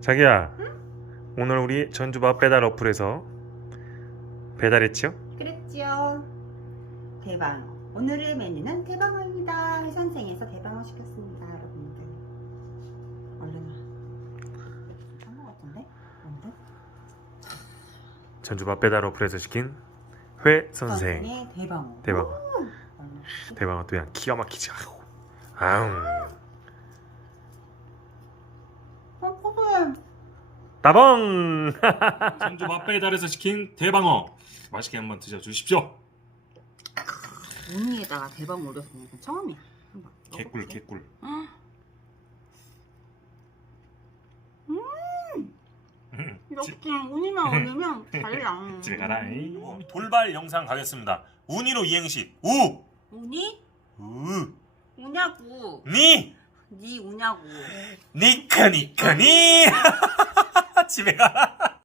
자기야 오늘 우리 전주밥 배달 어플에서 배달했죠? 그랬지요. 대방어. 오늘의 메뉴는 대방어입니다. 해선생에서 대방어 시켰습니다, 여러분들. 얼른 와. 한것 같은데? 뭔데? 전주밥 배달 어플에서 시킨 회 선생 선생의 대방어. 대방어. 대방어 또 그냥 기가 막히지 아우 아웅 어, 고소해. 따봉 전주 맛배달에서 시킨 대방어 맛있게 한번 드셔주십시오. 우니에다가 대방어 올려서 먹는 건 처음이야. 한번 개꿀 먹어볼게. 개꿀. 음. 역시 우니만 올리면 달라. 집에 가라. 돌발 영상 가겠습니다. 운이로 이행시 우. 우니? 우. 우냐고. 니. 니 우냐고. 니크 니크 니. 집에 가라.